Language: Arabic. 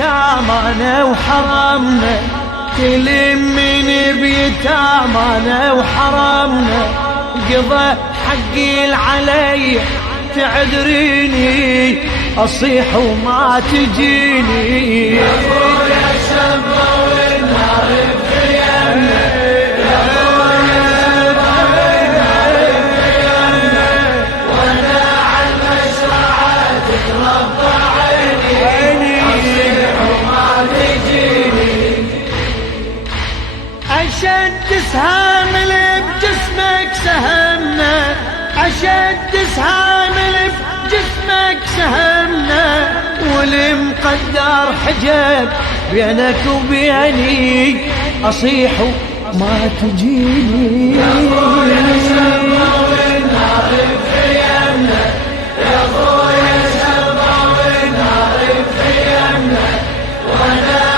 بيتامانا وحرمنا، تلمني بيتامانا وحرمنا، قضى حقي العلي تعذريني، أصيح وما تجيني. يا خويا شبه والنار بخيامنا، يا خويا شبه والنار بخيامنا، وانا على المشرعة تتربى عيني، أصيح وما تجيني. أشد سهام بجسمك سهمنا، أشد سهام بجسمك سهمنا، والمقدر حجاب بينك وبيني، أصيح وما تجيني. يا خويا شبه والنار بخيامنا، يا خويا شبه والنار بخيامنا، وانا